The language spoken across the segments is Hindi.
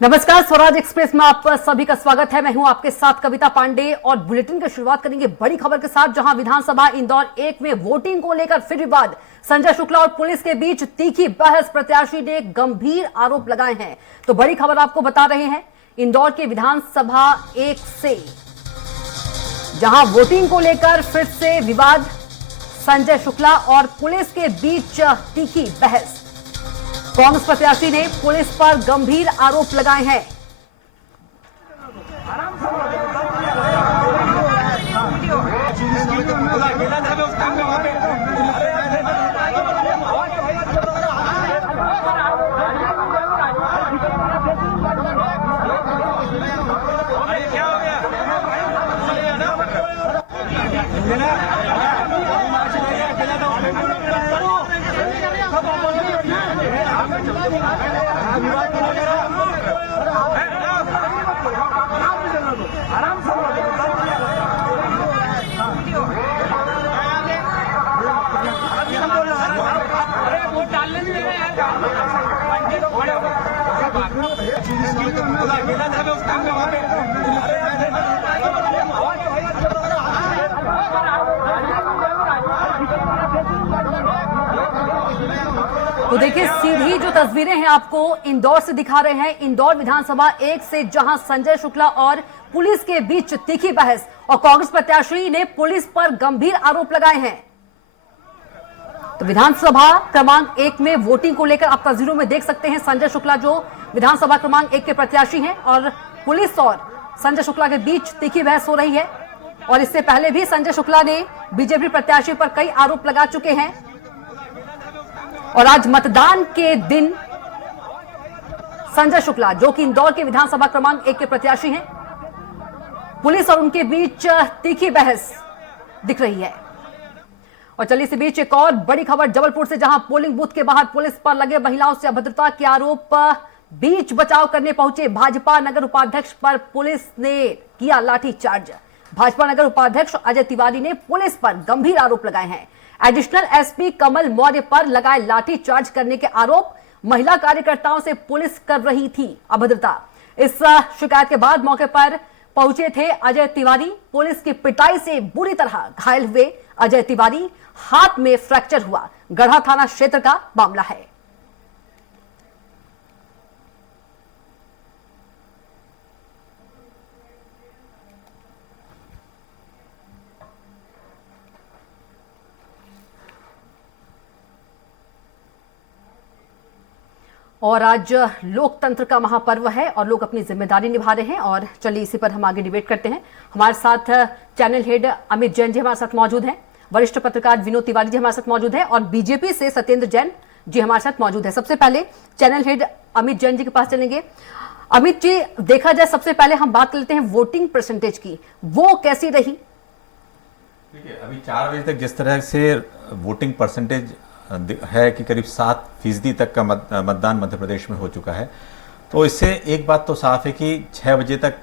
नमस्कार, स्वराज एक्सप्रेस में आप सभी का स्वागत है। मैं हूं आपके साथ कविता पांडे और बुलेटिन की शुरुआत करेंगे बड़ी खबर के साथ, जहां विधानसभा इंदौर 1 में वोटिंग को लेकर फिर विवाद। संजय शुक्ला और पुलिस के बीच तीखी बहस, प्रत्याशी ने गंभीर आरोप लगाए हैं। तो बड़ी खबर आपको बता रहे हैं इंदौर के विधानसभा 1 से, जहां वोटिंग को लेकर फिर से विवाद, संजय शुक्ला और पुलिस के बीच तीखी बहस। कांग्रेस प्रत्याशी ने पुलिस पर गंभीर आरोप लगाए हैं। तो देखिए, सीधी जो तस्वीरें हैं आपको इंदौर से दिखा रहे हैं, इंदौर विधानसभा 1 से, जहां संजय शुक्ला और पुलिस के बीच तीखी बहस और कांग्रेस प्रत्याशी ने पुलिस पर गंभीर आरोप लगाए हैं। तो विधानसभा क्रमांक 1 में वोटिंग को लेकर आप तस्वीरों में देख सकते हैं संजय शुक्ला जो विधानसभा क्रमांक 1 के प्रत्याशी हैं, और पुलिस और संजय शुक्ला के बीच तीखी बहस हो रही है। और इससे पहले भी संजय शुक्ला ने बीजेपी प्रत्याशी पर कई आरोप लगा चुके हैं। और आज मतदान के दिन संजय शुक्ला, जो कि इंदौर के विधानसभा क्रमांक 1 के प्रत्याशी हैं, पुलिस और उनके बीच तीखी बहस दिख रही है। और चलिए इसी बीच एक और बड़ी खबर जबलपुर से, जहां पोलिंग बूथ के बाहर पुलिस पर लगे महिलाओं से अभद्रता के आरोप, बीच बचाव करने पहुंचे भाजपा नगर उपाध्यक्ष पर पुलिस ने किया लाठीचार्ज। भाजपा नगर उपाध्यक्ष अजय तिवारी ने पुलिस पर गंभीर आरोप लगाए हैं। एडिशनल एसपी कमल मौर्य पर लगाए लाठीचार्ज करने के आरोप, महिला कार्यकर्ताओं से पुलिस कर रही थी अभद्रता। इस शिकायत के बाद मौके पर पहुंचे थे अजय तिवारी। पुलिस की पिटाई से बुरी तरह घायल हुए अजय तिवारी, हाथ में फ्रैक्चर हुआ। गढ़ा थाना क्षेत्र का मामला है। और आज लोकतंत्र का महापर्व है और लोग अपनी जिम्मेदारी निभा रहे हैं। और चलिए इसी पर हम आगे डिबेट करते हैं। हमारे साथ चैनल हेड अमित जैन जी हमारे साथ मौजूद हैं, वरिष्ठ पत्रकार विनोद तिवारी जी हमारे साथ मौजूद हैं, और बीजेपी से सत्येंद्र जैन जी हमारे साथ मौजूद है। सबसे पहले चैनल हेड अमित जैन जी के पास चलेंगे। अमित जी, देखा जाए सबसे पहले हम बात कर लेते हैं वोटिंग परसेंटेज की, वो कैसी रही? देखिए, अभी 4 बजे तक जिस तरह से वोटिंग परसेंटेज है कि करीब 7% तक का मतदान मध्य प्रदेश में हो चुका है, तो इससे एक बात तो साफ है कि 6 बजे तक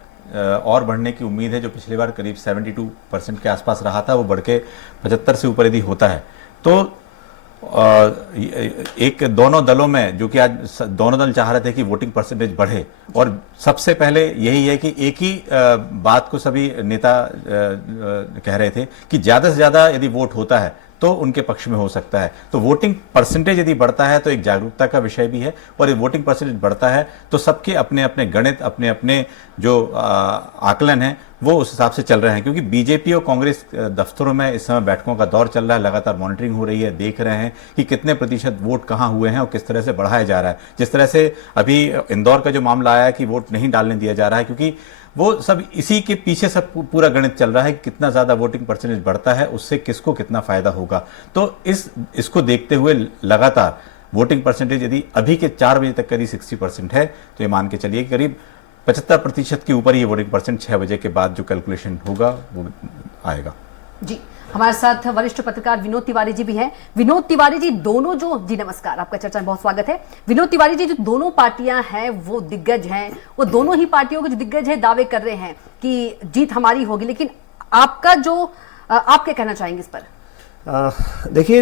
और बढ़ने की उम्मीद है। जो पिछली बार करीब 72% के आसपास रहा था, वो बढ़ के 75 से ऊपर यदि होता है तो एक दोनों दलों में, जो कि आज दोनों दल चाह रहे थे कि वोटिंग परसेंटेज बढ़े, और सबसे पहले यही है कि एक ही बात को सभी नेता कह रहे थे कि ज्यादा से ज्यादा यदि वोट होता है तो उनके पक्ष में हो सकता है। तो वोटिंग परसेंटेज यदि बढ़ता है तो एक जागरूकता का विषय भी है, और यदि वोटिंग परसेंटेज बढ़ता है तो सबके अपने अपने गणित, अपने अपने जो आकलन है वो उस हिसाब से चल रहे हैं। क्योंकि बीजेपी और कांग्रेस दफ्तरों में इस समय बैठकों का दौर चल रहा है, लगातार मॉनिटरिंग हो रही है, देख रहे हैं कि कितने प्रतिशत वोट कहां हुए हैं और किस तरह से बढ़ाया जा रहा है। जिस तरह से अभी इंदौर का जो मामला आया कि वोट नहीं डालने दिया जा रहा है, क्योंकि वो सब इसी के पीछे सब पूरा गणित चल रहा है कि कितना ज्यादा वोटिंग परसेंटेज बढ़ता है उससे किसको कितना फायदा होगा। तो इसको देखते हुए लगातार वोटिंग परसेंटेज यदि अभी के 4 बजे तक करीब 60% है, तो ये मान के चलिए करीब 75% के ऊपर ये वोटिंग परसेंट 6 बजे के बाद जो कैलकुलेशन होगा वो आएगा। जी, हमारे साथ वरिष्ठ पत्रकार विनोद तिवारी जी भी हैं। विनोद तिवारी जी, दोनों जो, जी नमस्कार, आपका चर्चा में बहुत स्वागत है। विनोद तिवारी जी, जो दोनों पार्टियां हैं वो दिग्गज हैं, वो दोनों ही पार्टियों के जो दिग्गज है दावे कर रहे हैं कि जीत हमारी होगी, लेकिन आपका जो, आप क्या कहना चाहेंगे इस पर? देखिए,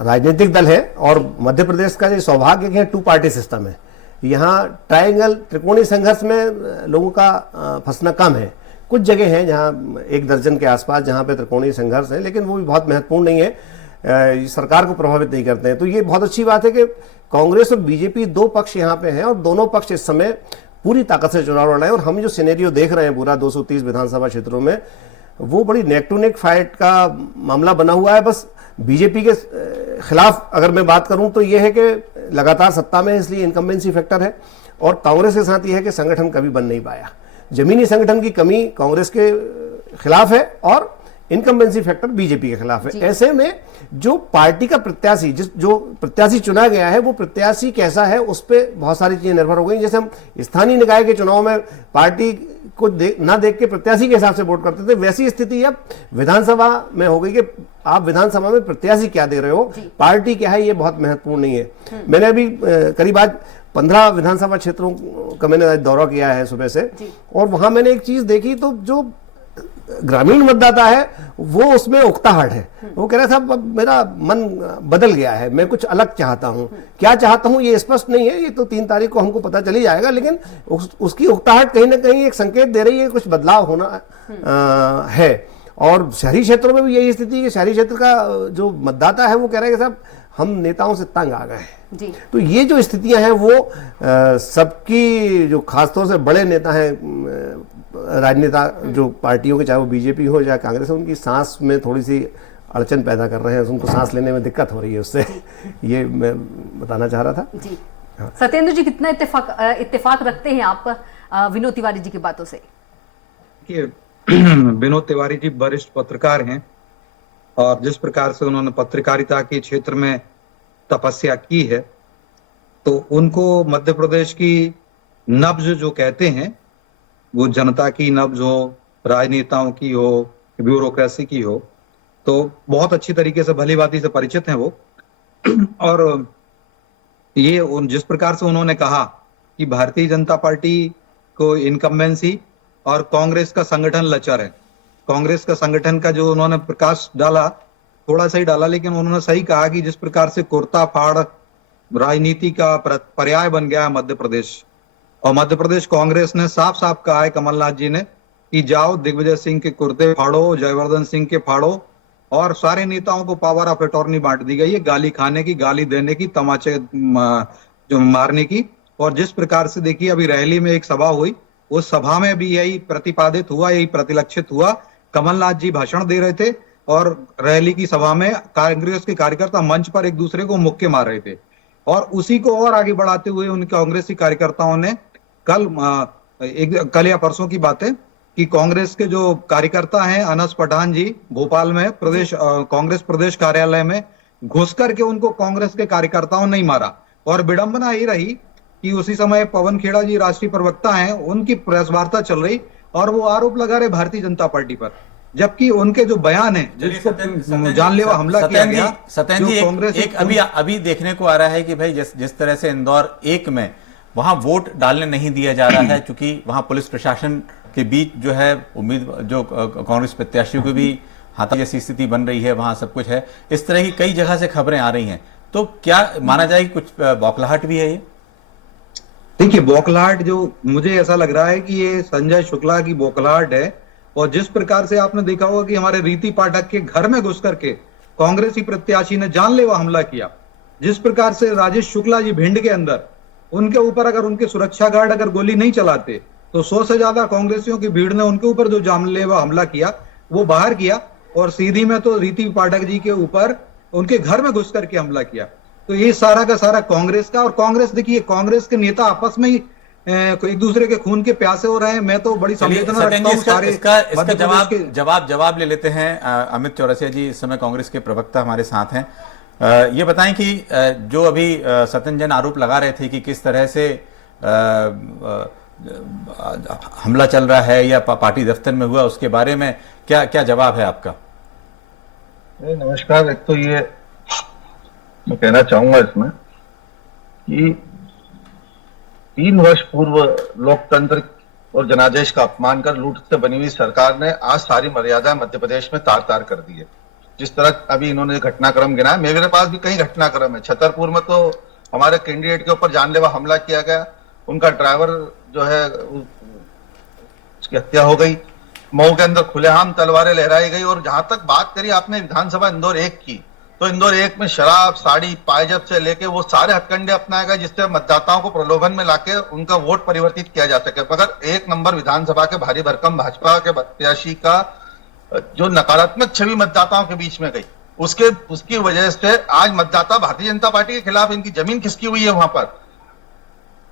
राजनीतिक दल है और मध्य प्रदेश का जो सौभाग्य है 2 पार्टी सिस्टम है। यहाँ ट्रायंगल त्रिकोणीय संघर्ष में लोगों का फंसना कम है। कुछ जगह हैं जहाँ 1 दर्जन के आसपास जहाँ पे त्रिकोणीय संघर्ष है, लेकिन वो भी बहुत महत्वपूर्ण नहीं है, सरकार को प्रभावित नहीं करते हैं। तो ये बहुत अच्छी बात है कि कांग्रेस और बीजेपी 2 पक्ष यहाँ पे हैं और दोनों पक्ष इस समय पूरी ताकत से चुनाव लड़ रहे हैं। और हम जो सिनेरियो देख रहे हैं पूरा 230 विधानसभा क्षेत्रों में, वो बड़ी नेक टू नेक फाइट का मामला बना हुआ है। बस बीजेपी के खिलाफ अगर मैं बात करूं तो यह है कि लगातार सत्ता में है, इसलिए इनकम्बेंसी फैक्टर है। और कांग्रेस के साथ यह है कि संगठन कभी बन नहीं पाया, जमीनी संगठन की कमी कांग्रेस के खिलाफ है और इनकम्बेंसी फैक्टर बीजेपी के खिलाफ है। ऐसे में जो पार्टी का प्रत्याशी, जो प्रत्याशी चुना गया है, वो प्रत्याशी कैसा है उस पर बहुत सारी चीजें निर्भर हो गई। जैसे हम स्थानीय निकाय के चुनाव में पार्टी को ना देख के प्रत्याशी के हिसाब से वोट करते थे, वैसी स्थिति अब विधानसभा में हो गई कि आप विधानसभा में प्रत्याशी क्या दे रहे हो, पार्टी क्या है, ये बहुत महत्वपूर्ण नहीं है। मैंने अभी करीब आज 15 विधानसभा क्षेत्रों का मैंने दौरा किया है सुबह से, और वहां मैंने एक चीज देखी, तो जो ग्रामीण मतदाता है वो उसमें उकताहट है। वो कह रहा था अब मेरा मन बदल गया है, मैं कुछ अलग चाहता हूं। क्या चाहता हूं ये स्पष्ट नहीं है, ये तो 3 तारीख को हमको पता चली जाएगा, लेकिन उसकी उकताहट कहीं ना कहीं एक संकेत दे रही है कुछ बदलाव होना है। और शहरी क्षेत्रों में भी यही स्थिति है कि शहरी क्षेत्र का जो मतदाता है वो कह रहा है कि साहब हम नेताओं से तंग आ गए हैं। तो ये जो स्थितियां हैं वो सबकी, जो खासतौर से बड़े नेता हैं, राजनेता जो पार्टियों के, चाहे वो बीजेपी हो या कांग्रेस हो, उनकी सांस में थोड़ी सी अड़चन पैदा कर रहे हैं, उनको सांस लेने में दिक्कत हो रही है उससे। ये मैं बताना चाह रहा था जी। सत्येंद्र जी, कितना इत्तेफाक रखते हैं आप विनोद तिवारी जी की बातों से? विनोद तिवारी जी वरिष्ठ पत्रकार हैं और जिस प्रकार से उन्होंने पत्रकारिता के क्षेत्र में तपस्या की है, तो उनको मध्य प्रदेश की नब्ज जो कहते हैं, वो जनता की नब्ज हो, राजनेताओं की हो, ब्यूरोक्रेसी की हो, तो बहुत अच्छी तरीके से भलीभांति से परिचित हैं वो। और ये जिस प्रकार से उन्होंने कहा कि भारतीय जनता पार्टी को इनकम्बेंसी और कांग्रेस का संगठन लचर है, कांग्रेस का संगठन का जो उन्होंने प्रकाश डाला, थोड़ा सा ही डाला, लेकिन उन्होंने सही कहा कि जिस प्रकार से कुर्ता फाड़ राजनीति का पर्याय बन गया है मध्य प्रदेश, और मध्य प्रदेश कांग्रेस ने साफ साफ कहा है, कमलनाथ जी ने, कि जाओ दिग्विजय सिंह के कुर्ते फाड़ो, जयवर्धन सिंह के फाड़ो, और सारे नेताओं को पावर ऑफ अटॉर्नी बांट दी गई है, गाली खाने की, गाली देने की, तमाचे जो मारने की। और जिस प्रकार से देखिए अभी रैली में एक सभा हुई, उस सभा में भी यही प्रतिपादित हुआ, यही प्रतिलक्षित हुआ। कमलनाथ जी भाषण दे रहे थे और रैली की सभा में कांग्रेस के कार्यकर्ता मंच पर एक दूसरे को मुक्के मार रहे थे, और उसी को और आगे बढ़ाते हुए उन कांग्रेसी कार्यकर्ताओं ने कल या परसों की बात है कि कांग्रेस के जो कार्यकर्ता हैं अनस पठान जी भोपाल में कांग्रेस प्रदेश कार्यालय में घुस करके उनको कांग्रेस के कार्यकर्ताओं ने मारा। और विडंबना ये रही कि उसी समय पवन खेड़ा जी राष्ट्रीय प्रवक्ता हैं, उनकी प्रेस वार्ता चल रही और वो आरोप लगा रहे भारतीय जनता पार्टी पर, जबकि उनके जो बयान है जिसको जानलेवा हमला किया गया। सत्येंद्र जी, एक अभी देखने को आ रहा है कि भाई जिस तरह से इंदौर 1 में वहां वोट डालने नहीं दिया जा रहा है, क्योंकि वहां पुलिस प्रशासन के बीच जो है जो कांग्रेस प्रत्याशियों को भी हाथा जैसी स्थिति बन रही है, वहां सब कुछ है। इस तरह की कई जगह से खबरें आ रही हैं, तो क्या माना जाए कि कुछ बौखलाहट भी है ये? देखिए, बौखलाहट जो मुझे ऐसा लग रहा है कि ये संजय शुक्ला की बौखलाहट है। और जिस प्रकार से आपने देखा होगा कि हमारे रीति पाठक के घर में घुस करके कांग्रेसी प्रत्याशी ने जानलेवा हमला किया, जिस प्रकार से राजेश शुक्ला जी भिंड के अंदर, उनके ऊपर अगर उनके सुरक्षा गार्ड अगर गोली नहीं चलाते तो 100 से ज्यादा कांग्रेसियों की भीड़ ने उनके ऊपर जो जानलेवा हमला किया वो बाहर किया, और सीधी में तो रीति पाठक जी के ऊपर उनके घर में घुस करके हमला किया। तो ये सारा का सारा कांग्रेस का, और कांग्रेस देखिए कांग्रेस के नेता आपस में ही एक दूसरे के खून के प्यासे हो रहे हैं। मैं तो बड़ी संवेदना रखता हूं सारे इसका जवाब ले लेते हैं। अमित चौरसिया जी इस समय कांग्रेस के प्रवक्ता हमारे साथ हैं। ये बताएं कि जो अभी सत्येंद्र आरोप लगा रहे थे कि किस तरह से हमला चल रहा है या पार्टी दफ्तर में हुआ, उसके बारे में क्या क्या जवाब है आपका? नमस्कार। एक तो ये मैं कहना चाहूंगा इसमें कि 3 वर्ष पूर्व लोकतंत्र और जनादेश का अपमान कर लूट से बनी हुई सरकार ने आज सारी मर्यादा मध्य प्रदेश में तार तार कर दी है। जिस तरह अभी इन्होंने घटनाक्रम गिनाया, मेरे पास भी कई घटनाक्रम है। छतरपुर में तो हमारे कैंडिडेट के ऊपर जानलेवा हमला किया गया, उनका ड्राइवर जो है उसकी हत्या हो गई, मऊ के अंदर खुलेआम तलवारें लहराई गई। और जहां तक बात करी आपने विधानसभा इंदौर 1 की, तो इंदौर 1 में शराब, साड़ी, पायजब से लेके वो सारे हथकंडे अपनाए गए जिससे मतदाताओं को प्रलोभन में लाके उनका वोट परिवर्तित किया जा सके। मगर 1 नंबर विधानसभा के भारी भरकम भाजपा के प्रत्याशी का जो नकारात्मक छवि मतदाताओं के बीच में गई, उसकी वजह से आज मतदाता भारतीय जनता पार्टी के खिलाफ इनकी जमीन खिसकी हुई है। वहां पर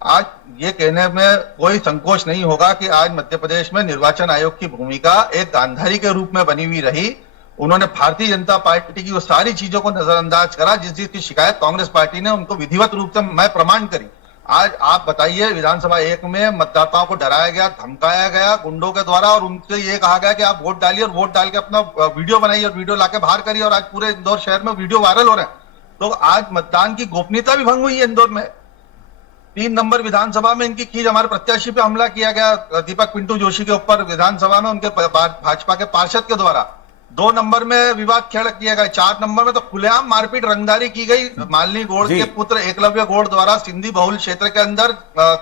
आज ये कहने में कोई संकोच नहीं होगा कि आज मध्य प्रदेश में निर्वाचन आयोग की भूमिका एक गांधारी के रूप में बनी हुई रही। उन्होंने भारतीय जनता पार्टी की वो सारी चीजों को नजरअंदाज करा जिस की शिकायत कांग्रेस पार्टी ने उनको विधिवत रूप से मैं प्रमाण करी। आज आप बताइए, विधानसभा 1 में मतदाताओं को डराया गया, धमकाया गया गुंडों के द्वारा, और उनसे ये कहा गया कि आप वोट डालिए और वोट डाल के अपना वीडियो बनाइए और वीडियो लाके बाहर करिए, और आज पूरे इंदौर शहर में वीडियो वायरल हो रहे हैं। तो आज मतदान की गोपनीयता भी भंग हुई है इंदौर में। 3 नंबर विधानसभा में इनकी खींच, हमारे प्रत्याशी पे हमला किया गया दीपक पिंटू जोशी के ऊपर विधानसभा में उनके भाजपा के पार्षद के द्वारा। 2 नंबर में विवाद खड़ा किया गया, 4 नंबर में तो खुलेआम मारपीट रंगदारी की गई। मालिनी गौड़ के पुत्र एकलव्य गौड़ द्वारा सिंधी बहुल क्षेत्र के अंदर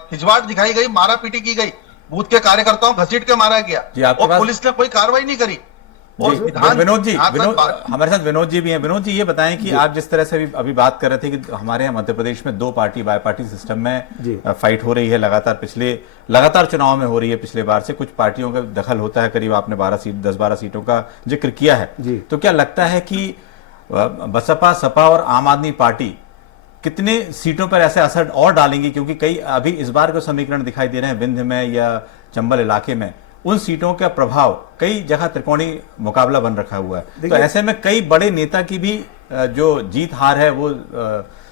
खिंचवाड़ दिखाई गई, मारापीटी की गई, बूथ के कार्यकर्ताओं घसीट के मारा गया और पुलिस ने कोई कार्रवाई नहीं करी। विनोद जी, हमारे साथ विनोद जी भी हैं। विनोद जी, ये बताएं कि आप जिस तरह से अभी बात कर रहे थे कि हमारे यहाँ मध्य प्रदेश में 2 पार्टी बाई पार्टी सिस्टम में फाइट हो रही है, लगातार चुनाव में हो रही है। पिछले बार से कुछ पार्टियों का दखल होता है, करीब आपने 10-12 सीटों का जिक्र किया है। तो क्या लगता है कि बसपा, सपा और आम आदमी पार्टी कितने सीटों पर ऐसे असर और डालेंगी? क्योंकि कई अभी इस बार के समीकरण दिखाई दे रहे हैं विंध्य में या चंबल इलाके में, उन सीटों का प्रभाव कई जगह त्रिकोणीय मुकाबला बन रखा हुआ है। तो ऐसे में कई बड़े नेता की भी जो जीत हार है वो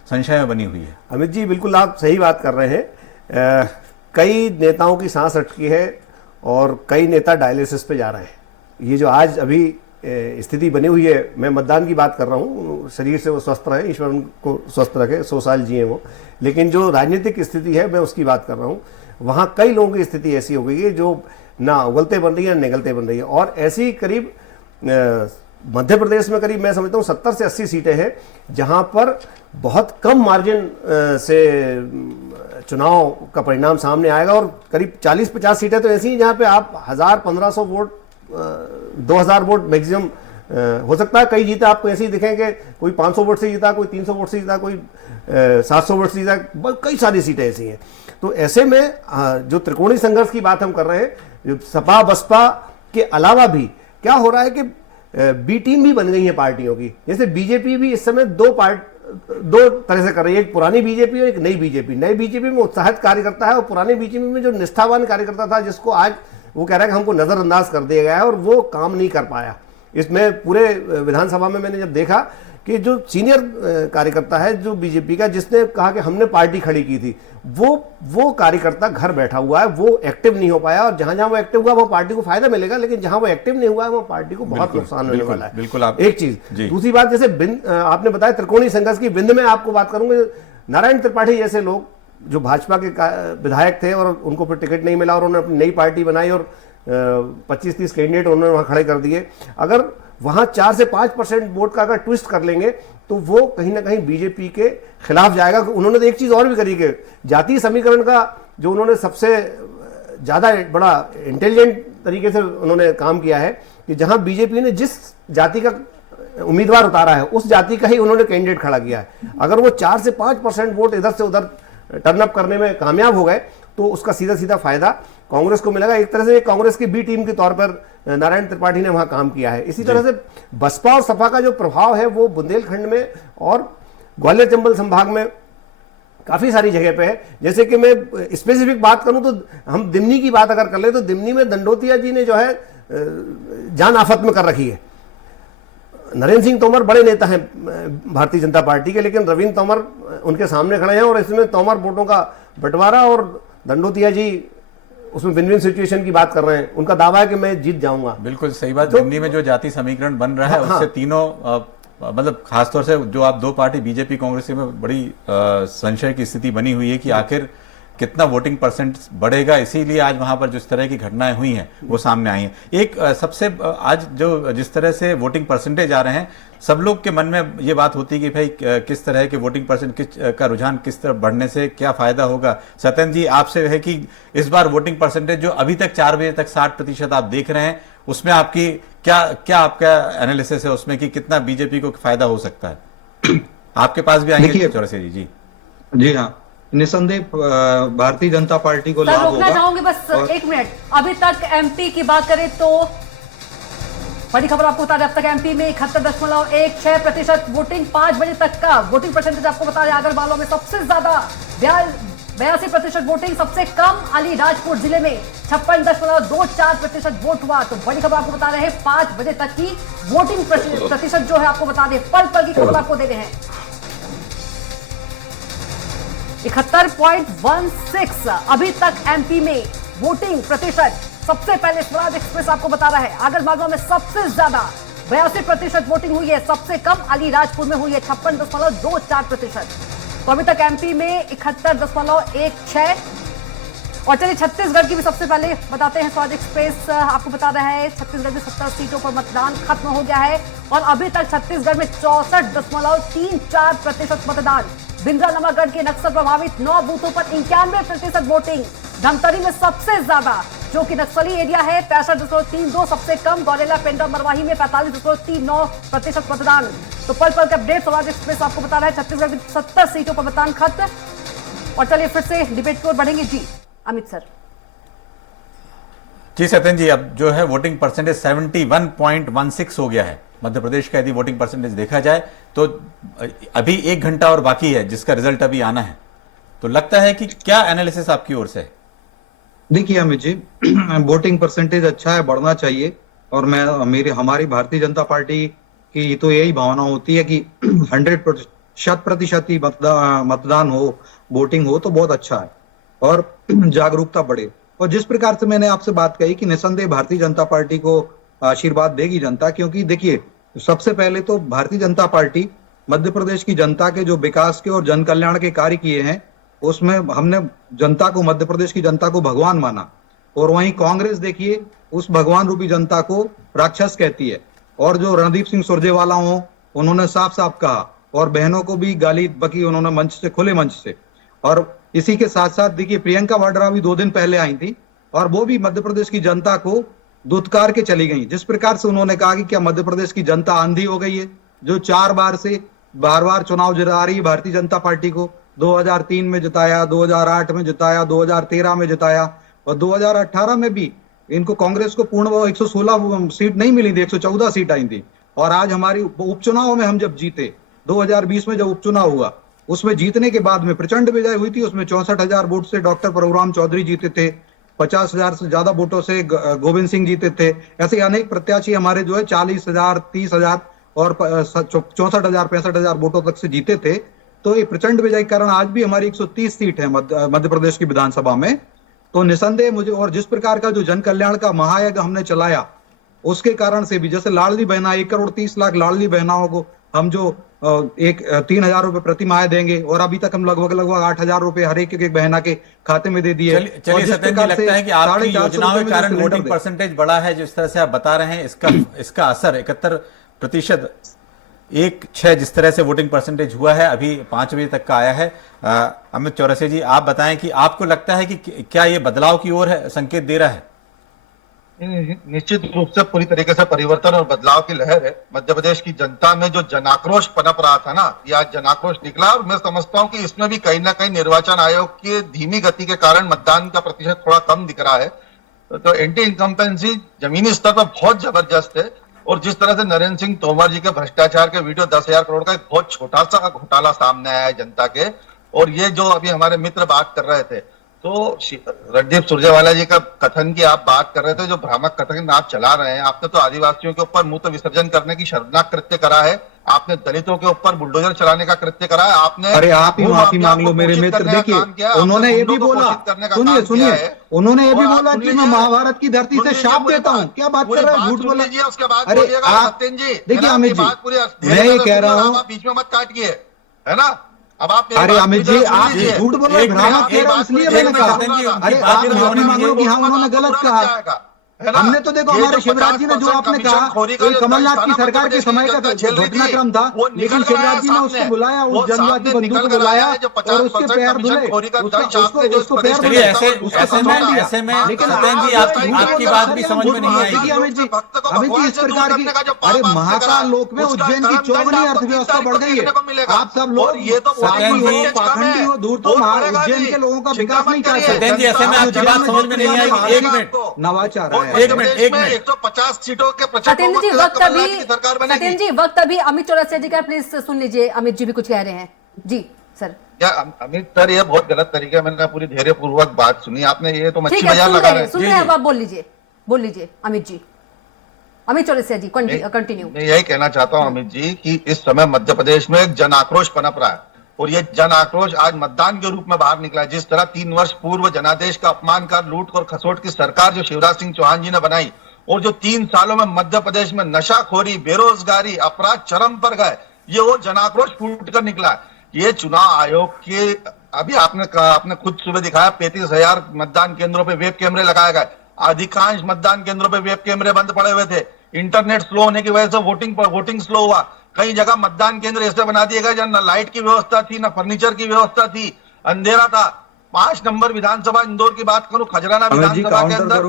संशय में बनी हुई है। अमित जी, बिल्कुल आप सही बात कर रहे हैं। कई नेताओं की सांस अटकी है और कई नेता डायलिसिस पे जा रहे हैं। ये जो आज अभी स्थिति बनी हुई है, मैं मतदान की बात कर रहा हूँ, शरीर से वो स्वस्थ रहे, ईश्वर उनको स्वस्थ रखे, 100 साल जिए वो, लेकिन जो राजनीतिक स्थिति है मैं उसकी बात कर रहा हूँ। वहाँ कई लोगों की स्थिति ऐसी हो गई है जो ना उगलते बन रही है ना निगलते बन रही है। और ऐसी करीब मध्य प्रदेश में करीब मैं समझता हूँ 70 से 80 सीटें हैं जहां पर बहुत कम मार्जिन से चुनाव का परिणाम सामने आएगा, और करीब 40-50 सीटें तो ऐसी हैं जहां पे आप 1000-1500 वोट, 2000 वोट मैक्सिमम हो सकता है। कई जीता आपको ऐसे ही दिखेंगे, कोई 500 वोट से जीता, कोई 300 वोट से जीता, कोई 700 वोट से जीता, कई सारी सीटें ऐसी हैं। तो ऐसे में जो त्रिकोणीय संघर्ष की बात हम कर रहे हैं, सपा बसपा के अलावा भी क्या हो रहा है कि बी टीम भी बन गई है पार्टियों की। जैसे बीजेपी भी इस समय 2 तरह से कर रही है, एक पुरानी बीजेपी और एक नई बीजेपी। नई बीजेपी में उत्साहित कार्यकर्ता है और पुरानी बीजेपी में जो निष्ठावान कार्यकर्ता था, जिसको आज वो कह रहा है कि हमको नजरअंदाज कर दिया गया है और वो काम नहीं कर पाया। इसमें पूरे विधानसभा में मैंने जब देखा कि जो सीनियर कार्यकर्ता है जो बीजेपी का, जिसने कहा कि हमने पार्टी खड़ी की थी, वो कार्यकर्ता घर बैठा हुआ है, वो एक्टिव नहीं हो पाया। और जहां जहां वो एक्टिव हुआ वो पार्टी को फायदा मिलेगा, लेकिन जहां वो एक्टिव नहीं हुआ है वो पार्टी को बहुत नुकसान होने वाला है। बिल्कुल आप एक चीज। दूसरी बात, जैसे आपने बताया त्रिकोणीय संघर्ष की, विंध्य में आपको बात करूंगा, नारायण त्रिपाठी जैसे लोग जो भाजपा के विधायक थे और उनको फिर टिकट नहीं मिला और उन्होंने अपनी नई पार्टी बनाई और 25-30 कैंडिडेट उन्होंने वहां खड़े कर दिए। अगर वहां 4 से 5% वोट का अगर ट्विस्ट कर लेंगे तो वो कहीं ना कहीं बीजेपी के खिलाफ जाएगा। उन्होंने तो एक चीज और भी करी कि जातीय समीकरण का जो उन्होंने सबसे ज्यादा बड़ा इंटेलिजेंट तरीके से उन्होंने काम किया है कि जहां बीजेपी ने जिस जाति का उम्मीदवार उतारा है उस जाति का ही उन्होंने कैंडिडेट खड़ा किया है। अगर वो 4 से 5% वोट इधर से उधर टर्नअप करने में कामयाब हो गए तो उसका सीधा सीधा फायदा कांग्रेस को मिलेगा। एक तरह से कांग्रेस की बी टीम के तौर पर नारायण त्रिपाठी ने वहां काम किया है। इसी तरह से बसपा और सपा का जो प्रभाव है वो बुंदेलखंड में और ग्वालियर चंबल संभाग में काफी सारी जगह पे है। जैसे कि मैं स्पेसिफिक बात करूं तो हम दिमनी की बात अगर कर ले तो दिमनी में दंडोतिया जी ने जो है जान आफत में कर रखी है। नरेंद्र सिंह तोमर बड़े नेता हैं भारतीय जनता पार्टी के, लेकिन रविंद्र तोमर उनके सामने खड़े हैं और इसमें तोमर वोटों का बंटवारा और दंडोतिया जी उसमें विन विन सिचुएशन की बात कर रहे हैं। उनका दावा है कि मैं जीत जाऊंगा। बिल्कुल सही बात। दिल्ली में जो जाति समीकरण बन रहा है उससे तीनों मतलब खासतौर से जो आप 2 पार्टी बीजेपी कांग्रेस में बड़ी संशय की स्थिति बनी हुई है कि आखिर कितना वोटिंग परसेंट बढ़ेगा, इसीलिए आज वहां पर जिस तरह की घटनाएं हुई हैं वो सामने आई हैं। एक सबसे आज जो जिस तरह से वोटिंग परसेंटेज आ रहे हैं, सब लोग के मन में ये बात होती है कि भाई किस तरह के वोटिंग परसेंट का रुझान किस तरह बढ़ने से क्या फायदा होगा। सत्येंद्र जी, आपसे है कि इस बार वोटिंग परसेंटेज जो अभी तक 4 बजे तक 60% आप देख रहे हैं, उसमें आपकी क्या आपका एनालिसिस है उसमें कि कितना बीजेपी को फायदा हो सकता है? आपके पास भी आएंगे चौरसिया जी। जी जी हाँ, निसंदेह भारतीय जनता पार्टी को लाभ रोकना होगा। चाहूंगी बस एक मिनट। अभी तक एमपी की बात करें तो बड़ी खबर आपको बता दें, अब तक एमपी में 71.16% वोटिंग, 5 बजे तक का वोटिंग परसेंटेज आपको बता दें। आगरमालवा में सबसे ज्यादा 82% वोटिंग, सबसे कम अलीराजपुर जिले में 56.24% वोट हुआ। तो बड़ी खबर आपको बता रहे हैं, 5 बजे तक की वोटिंग प्रतिशत जो है आपको बता दें, पल पल की खबर आपको दे रहे हैं। 71.16 अभी तक एमपी में वोटिंग प्रतिशत। सबसे पहले स्वराज एक्सप्रेस आपको बता रहा है, आगरमालवा में सबसे ज्यादा 82% वोटिंग हुई है, सबसे कम अलीराजपुर में हुई है 56.24%। तो अभी तक एमपी में 71.16। और चलिए छत्तीसगढ़ की भी सबसे पहले बताते हैं। स्वराज एक्सप्रेस आपको बता रहा है छत्तीसगढ़ में 70 सीटों पर मतदान खत्म हो गया है और अभी तक छत्तीसगढ़ में 64.34% मतदान। बिंद्रानवागढ़ के नक्सल प्रभावित 9 बूथों पर 91% वोटिंग। धमतरी में सबसे ज्यादा जो कि नक्सली एरिया है 65.32, सबसे कम गौरेला पेंड्रा मरवाही में 45.39% मतदान। तो पल पल के अपडेट स्वराज एक्सप्रेस आपको बता रहा है छत्तीसगढ़ की 70 सीटों पर मतदान खत्म। और चलिए फिर से डिबेट की ओर बढ़ेंगे। जी अमित सर। जी सत्येंद्र जी, अब जो है वोटिंग परसेंटेज 71.16 हो गया है मध्य प्रदेश का। यदि वोटिंग परसेंटेज देखा जाए तो अभी 1 घंटा और बाकी है जिसका रिजल्ट अभी आना है। तो लगता है कि क्या एनालिसिस आपकी ओर से है? देखिए अमित जी, वोटिंग परसेंटेज अच्छा है, बढ़ना चाहिए। और हमारी भारतीय जनता पार्टी की तो यही भावना होती है कि 100% ही मतदान हो, वोटिंग हो तो बहुत अच्छा है और जागरूकता बढ़े। और जिस प्रकार से मैंने आपसे बात कही कि निसंदेह भारतीय जनता पार्टी को आशीर्वाद देगी जनता, क्योंकि देखिए सबसे पहले तो भारतीय जनता पार्टी मध्य प्रदेश की जनता के जो विकास के और जन कल्याण के कार्य किए हैं उसमें हमने जनता को, मध्य प्रदेश की जनता को भगवान माना। और वहीं कांग्रेस देखिए उस भगवान रूपी जनता को राक्षस कहती है। और जो रणदीप सिंह सुरजेवाला हो, उन्होंने साफ साफ कहा और बहनों को भी गाली बकी उन्होंने मंच से, खुले मंच से। और इसी के साथ साथ देखिए प्रियंका वाड्रा भी 2 दिन पहले आई थी और वो भी मध्य प्रदेश की जनता को दुत्कार के चली गई। जिस प्रकार से उन्होंने कहा कि क्या मध्य प्रदेश की जनता अंधी हो गई है जो 4 बार से बार चुनाव जिता रही है भारतीय जनता पार्टी को। 2003 में जिताया, 2008 में जिताया, 2013 में जिताया और 2018 में भी इनको कांग्रेस को पूर्ण 116 सीट नहीं मिली थी, 114 सीट आई थी। और आज हमारी उपचुनाव में हम जब जीते, 2020 में जब उपचुनाव हुआ उसमें जीतने के बाद में प्रचंड विजय हुई थी। उसमें 64,000 वोट से डॉक्टर प्रभुराम चौधरी जीते थे, 50,000 से ज्यादा वोटों से गोविंद सिंह जीते थे। ऐसे अनेक प्रत्याशी हमारे जो है 40,000, 30,000 और 64,000, 65,000 वोटों तक से जीते थे। तो ये प्रचंड विजय के कारण आज भी हमारी 130 सीट है मध्य प्रदेश की विधानसभा में। तो निसंदेह मुझे, और जिस प्रकार का जो जन कल्याण का महायज्ञ हमने चलाया उसके कारण से भी, जैसे लाडली बहना 1,30,00,000 लाडली बहनाओं को हम जो 3,000 रुपए प्रति माह देंगे और अभी तक हम लगभग 8,000 रुपए हर एक बहना के खाते में दे दिए। चलिए सत्येंद्र जी, लगता है कि आपकी योजनाओं के कारण वोटिंग परसेंटेज बढ़ा है जिस तरह से आप बता रहे हैं। इसका असर 71% 1.6 जिस तरह से वोटिंग परसेंटेज हुआ है अभी 5 बजे तक का आया है। अमित चौरसिया जी, आप बताएं कि आपको लगता है कि क्या ये बदलाव की ओर है, संकेत दे रहा है? निश्चित रूप से पूरी तरीके से परिवर्तन और बदलाव की लहर है। मध्य प्रदेश की जनता में जो जनाक्रोश पनप रहा था ना, यह जनाक्रोश निकला। और मैं समझता हूं कि इसमें भी कहीं ना कहीं निर्वाचन आयोग की धीमी गति के कारण मतदान का प्रतिशत थोड़ा कम दिख रहा है। तो एंटी इनकम्पेंसी जमीनी स्तर पर बहुत जबरदस्त है। और जिस तरह से नरेंद्र सिंह तोमर जी के भ्रष्टाचार के वीडियो 10,000 करोड़ का एक बहुत छोटा सा घोटाला सामने आया है जनता के। और ये जो अभी हमारे मित्र बात कर रहे थे, तो रणदीप सुरजेवाला जी का कथन की आप बात कर रहे थे, जो भ्रामक कथन आप चला रहे हैं। आपने तो आदिवासियों के ऊपर मूत्र विसर्जन करने की शर्मनाक कृत्य करा है, आपने दलितों के ऊपर बुलडोजर चलाने का कृत्य करा है, आपने, अरे आप ही माफी मांग लो मेरे मित्र। देखिए उन्होंने ये भी बोला, सुनिए उन्होंने ये भी बोला कि मैं महाभारत की धरती से शाप देता हूँ। क्या बात कर रहे हैं, झूठ बोला। उसके बाद अरे आप देखिए अमित जी, मैं ये कह रहा हूँ, बीच में मत काटिए, है ना। अब आप मेरी अरे बात अमित पूरी जी, तरह सुन आप लीजिए। झूठ बोल रहे, एक भ्रामक मिनट, कह रहे हो, बात इसलिए पूरी मैंने तरह कहा। सुन लीजिए। अरे आप माफी मांग लो कि हाँ उन्होंने गलत कहा। हमने तो देखो हमारे शिवराज जी ने जो आपने कहा ये कमलनाथ की सरकार के समय का घटनाक्रम था, लेकिन शिवराज जी ने उसको बुलाया, उस जनजाति बंधु को बुलाया और उसके पैर धुले, उसको पैर चलिए, धुले, ऐसे उसको ऐसे सम्मान में दिया। ऐसे में लेकिन सत्येंद्र जी आप आपकी बात भी समझ में नहीं आएगी। अमित जी इस प्रकार की, अरे महाकाल लोक में उज्जैन की चौगुनी अर्थव्यवस्था बढ़ गई है। आप सब लोग ये तो सत्येंद्र जी, पाखंडी हो, दूर तो उज्जैन के लोगों का विकास नहीं चाहते। सत्येंद्र जी, ऐसे में आपकी बात समझ में नहीं आएगी। एक मिनट, नवाचार आया। एक मिनट। 150 सीटों के प्रचंड सत्येंद्र जी बहुमत के साथ वक्त अभी कमलनाथ की सरकार बनेगी। सत्येंद्र जी वक्त अभी अमित चौरसिया जी का, प्लीज सुन लीजिए, अमित जी भी कुछ कह रहे हैं। जी सर। क्या अमित सर, ये बहुत गलत तरीका है। मैंने पूरी धैर्य पूर्वक बात सुनी आपने, ये तो ठीक मच्छी है, बाजार सुन लगा रहे रहे हैं, सुन रहे हैं, अब आप बोल लीजिए अमित जी, अमित चौरसिया जी कंटिन्यू। मैं यही कहना चाहता हूं अमित जी कि इस समय मध्य प्रदेश में एक जन आक्रोश पनप रहा है और ये जन आक्रोश आज मतदान के रूप में बाहर निकला है। जिस तरह 3 वर्ष पूर्व जनादेश का अपमान कर लूट और खसोट की सरकार जो शिवराज सिंह चौहान जी ने बनाई और जो 3 सालों में मध्य प्रदेश में नशाखोरी, बेरोजगारी, अपराध चरम पर गए, ये वो जन आक्रोश फूट कर निकला है। ये चुनाव आयोग के, अभी आपने कहा, आपने खुद सुबह दिखाया 35,000 मतदान केंद्रों पे वेब कैमरे लगाए गए। अधिकांश मतदान केंद्रों पे वेब कैमरे बंद पड़े हुए थे। इंटरनेट स्लो होने की वजह से वोटिंग स्लो हुआ। कई जगह मतदान केंद्र ऐसे बना दिए गए जहां न लाइट की व्यवस्था थी, न फर्नीचर की व्यवस्था थी, अंधेरा था। 5 नंबर विधानसभा इंदौर की बात करूं, खजराना विधानसभा के अंदर,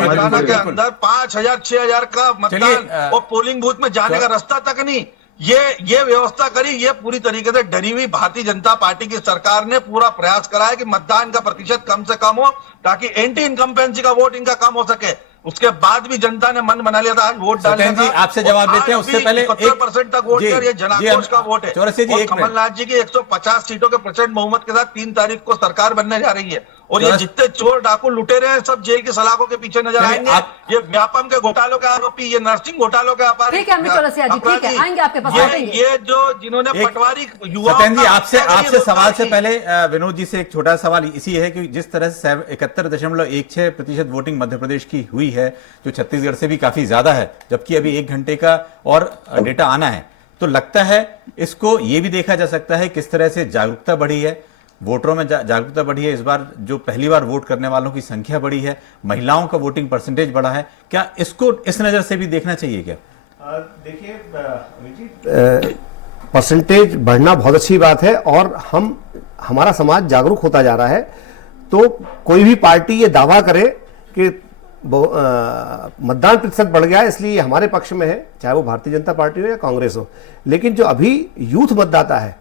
खजराना के अंदर 5,000 6,000 का मतदान और पोलिंग बूथ में जाने का रास्ता तक नहीं। ये व्यवस्था करी। ये पूरी तरीके से डरी हुई भारतीय जनता पार्टी की सरकार ने पूरा प्रयास करा है कि मतदान का प्रतिशत कम से कम हो ताकि एंटी इनकम्पेंसी का वोट इनका कम हो सके। उसके बाद भी जनता ने मन बना लिया था आज वोट डालने का। आपसे जवाब देते हैं, उससे पहले 71% तक वोट शेयर ये जन आक्रोश का वोट है। और कमलनाथ जी की 150 सीटों के प्रचंड बहुमत के साथ 3 तारीख को सरकार बनने जा रही है और ये जितने चोर डाकू लुटेरे हैं सब जेल की सलाखों के पीछे नजर आएंगे। ये व्यापम के घोटालों के आरोपी, ये नर्सिंग घोटालों के आरोपी। ठीक है अमित चौरसिया जी, ठीक है, आएंगे आपके पास, आएंगे। ये जो जिन्होंने पटवारी युवा, सत्येंद्र जी, आपसे सवाल से पहले विनोद जी से एक छोटा सवाल इसी है कि जिस तरह से 71.16% वोटिंग मध्य प्रदेश की हुई है, जो छत्तीसगढ़ से भी काफी ज्यादा है, जबकि अभी 1 घंटे का और डेटा आना है, तो लगता है इसको ये भी देखा जा सकता है किस तरह से जागरूकता बढ़ी है, वोटरों में जागरूकता बढ़ी है। इस बार जो पहली बार वोट करने वालों की संख्या बढ़ी है, महिलाओं का वोटिंग परसेंटेज बढ़ा है, क्या इसको इस नजर से भी देखना चाहिए क्या? देखिए, परसेंटेज बढ़ना बहुत अच्छी बात है और हमारा समाज जागरूक होता जा रहा है। तो कोई भी पार्टी ये दावा करे कि मतदान प्रतिशत बढ़ गया इसलिए हमारे पक्ष में है, चाहे वो भारतीय जनता पार्टी हो या कांग्रेस हो, लेकिन जो अभी यूथ मतदाता है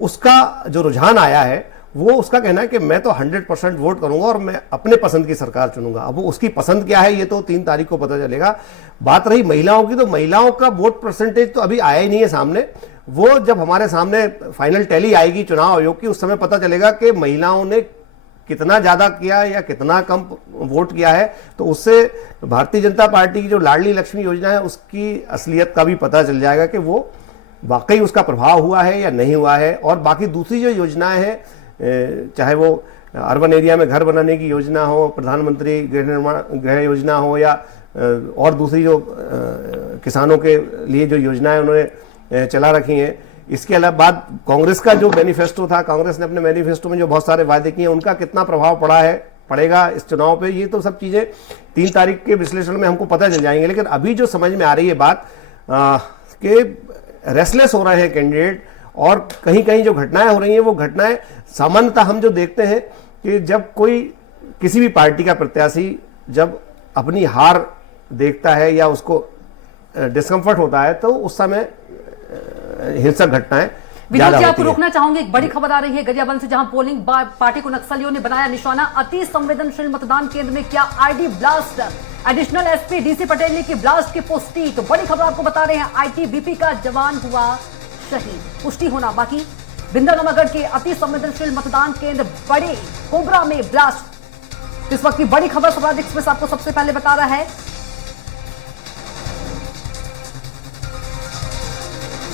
उसका जो रुझान आया है वो उसका कहना है कि मैं तो 100% वोट करूंगा और मैं अपने पसंद की सरकार चुनूंगा। अब वो उसकी पसंद क्या है ये तो 3 तारीख को पता चलेगा। बात रही महिलाओं की, तो महिलाओं का वोट परसेंटेज तो अभी आया ही नहीं है सामने। वो जब हमारे सामने फाइनल टैली आएगी चुनाव आयोग की, उस समय पता चलेगा कि महिलाओं ने कितना ज्यादा किया या कितना कम वोट किया है। तो उससे भारतीय जनता पार्टी की जो लाडली लक्ष्मी योजना है उसकी असलियत का भी पता चल जाएगा कि वो वाकई उसका प्रभाव हुआ है या नहीं हुआ है। और बाकी दूसरी जो योजनाएं हैं, चाहे वो अर्बन एरिया में घर बनाने की योजना हो, प्रधानमंत्री गृह योजना हो, या और दूसरी जो किसानों के लिए जो योजनाएं उन्होंने चला रखी हैं, इसके अलावा बाद कांग्रेस का जो मैनिफेस्टो था, कांग्रेस ने अपने मैनिफेस्टो में जो बहुत सारे वादे किए उनका कितना प्रभाव पड़ेगा इस चुनाव पे, ये तो सब चीजें 3 तारीख के विश्लेषण में हमको पता चल जाएंगे। लेकिन अभी जो समझ में आ रही है बात कि रेस्टलेस हो रहे हैं कैंडिडेट और कहीं कहीं जो घटनाएं हो रही हैं वो घटनाएं सामान्यतः हम जो देखते हैं कि जब कोई किसी भी पार्टी का प्रत्याशी जब अपनी हार देखता है या उसको डिस्कम्फर्ट होता है तो उस समय हिंसक घटनाएं विनोद जी, आपको रोकना चाहूंगी। एक बड़ी खबर आ रही है गरियाबंद से, जहां पोलिंग पार्टी को नक्सलियों ने बनाया निशाना। अति संवेदनशील मतदान केंद्र में क्या ID blast, additional SP DC Patel ने की ब्लास्ट की पुष्टि। तो बड़ी खबर आपको बता रहे हैं, आईटीबीपी का जवान हुआ शहीद, पुष्टि होना बाकी। बिंद्रानगढ़ के अति संवेदनशील मतदान केंद्र बड़े कोबरा में ब्लास्ट। इस वक्त की बड़ी खबर स्वराज एक्सप्रेस आपको सबसे पहले बता रहा है।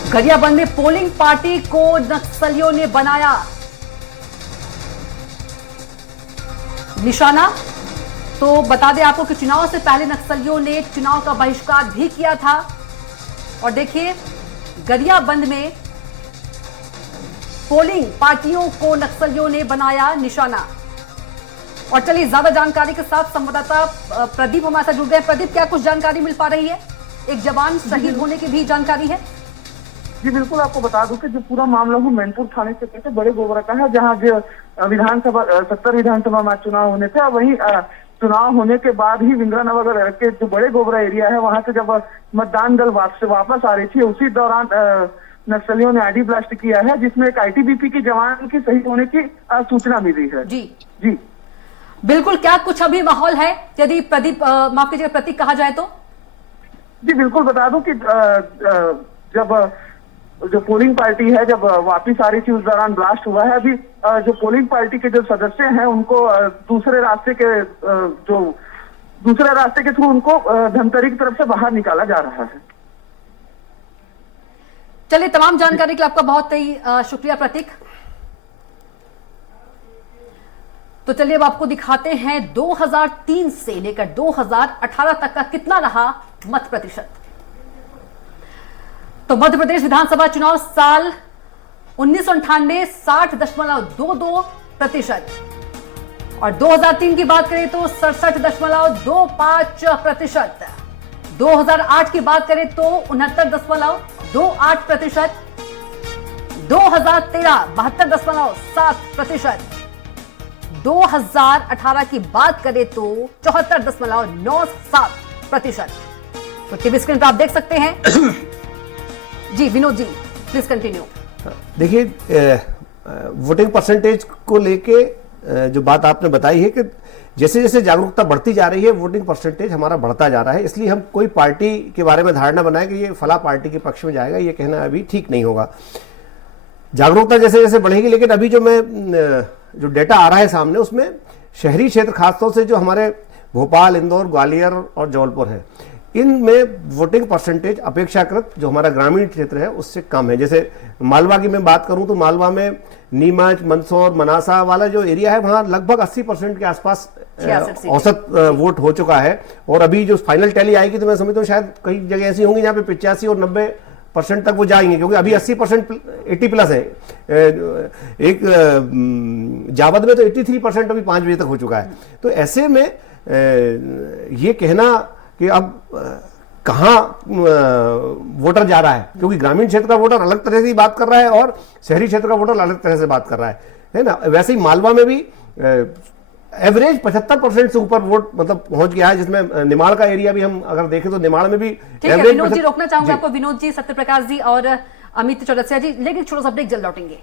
गरियाबंद में पोलिंग पार्टी को नक्सलियों ने बनाया निशाना। तो बता दें आपको कि चुनाव से पहले नक्सलियों ने चुनाव का बहिष्कार भी किया था। और देखिए गरियाबंद में पोलिंग पार्टियों को नक्सलियों ने बनाया निशाना। और चलिए ज्यादा जानकारी के साथ संवाददाता प्रदीप हमारे साथ जुड़ गए। प्रदीप, क्या कुछ जानकारी मिल पा रही है? एक जवान शहीद होने की भी जानकारी है। जी बिल्कुल, आपको बता दूं कि जो पूरा मामला है मैनपुर थाने से कहते बड़े गोबरा का है, जहां जो विधानसभा 70 विधानसभा में चुनाव होने थे। वहीं चुनाव होने के बाद ही विंद्रानगर के जो बड़े गोबरा एरिया है वहां से जब मतदान दल वापस आ रही थी, उसी दौरान नक्सलियों ने आईडी ब्लास्ट किया है, जिसमें एक आईटीबीपी की जवान की शहीद होने की सूचना मिली है। जी जी बिल्कुल, क्या कुछ अभी माहौल है, यदि प्रदीप माफ कीजिएगा प्रतीक कहा जाए तो? जी बिल्कुल, बता दूं कि जब जो पोलिंग पार्टी है जब वापिस आ रही थी उस दौरान ब्लास्ट हुआ है। अभी जो पोलिंग पार्टी के जो सदस्य हैं उनको दूसरे रास्ते के थ्रू उनको धमतरी की तरफ से बाहर निकाला जा रहा है। चलिए, तमाम जानकारी के लिए आपका बहुत ही शुक्रिया प्रतीक। तो चलिए अब आपको दिखाते हैं 2003 से लेकर 2018 तक का कितना रहा मत प्रतिशत। तो मध्य प्रदेश विधानसभा चुनाव साल 1998 60.22% और 2003 की बात करें तो 67.25%। 2008 की बात करें तो 69.28%। 2013 72.7%। 2018 की बात करें तो 74.97%। तो टीवी स्क्रीन पर आप देख सकते हैं। जी विनोद जी, प्लीज कंटिन्यू। देखिए, वोटिंग परसेंटेज को लेके जो बात आपने बताई है कि जैसे जैसे जागरूकता बढ़ती जा रही है वोटिंग परसेंटेज हमारा बढ़ता जा रहा है, इसलिए हम कोई पार्टी के बारे में धारणा बनाए कि ये फला पार्टी के पक्ष में जाएगा, ये कहना अभी ठीक नहीं होगा। जागरूकता जैसे जैसे बढ़ेगी, लेकिन अभी जो डेटा आ रहा है सामने उसमें शहरी क्षेत्र खासतौर से जो हमारे भोपाल, इंदौर, ग्वालियर और जबलपुर है, इनमें वोटिंग परसेंटेज अपेक्षाकृत जो हमारा ग्रामीण क्षेत्र है उससे कम है। जैसे मालवा की मैं बात करूं तो मालवा में नीमच, मंदसौर, मनासा वाला जो एरिया है वहां लगभग 80% के आसपास औसत वोट हो चुका है। और अभी जो फाइनल टैली आएगी तो मैं समझता हूँ शायद कई जगह ऐसी होंगी जहां पे 85 और 90% तक वो जाएंगे, क्योंकि अभी 80% 80+ है। एक जावद में तो 83% अभी 5 बजे तक हो चुका है। तो ऐसे में ये कहना कि अब कहाँ वोटर जा रहा है, क्योंकि ग्रामीण क्षेत्र का वोटर अलग तरह से बात कर रहा है और शहरी क्षेत्र का वोटर अलग तरह से बात कर रहा है ना। वैसे ही मालवा में भी एवरेज 75% से ऊपर वोट मतलब पहुंच गया है, जिसमें निमाड़ का एरिया भी हम अगर देखें तो निमाड़ में भी विनोद जी रोकना चाहूंगा आपको, विनोद जी, सत्यप्रकाश जी और अमित चौरसिया जी, लेकिन छोटा सा ब्रेक, जल्द लौटेंगे।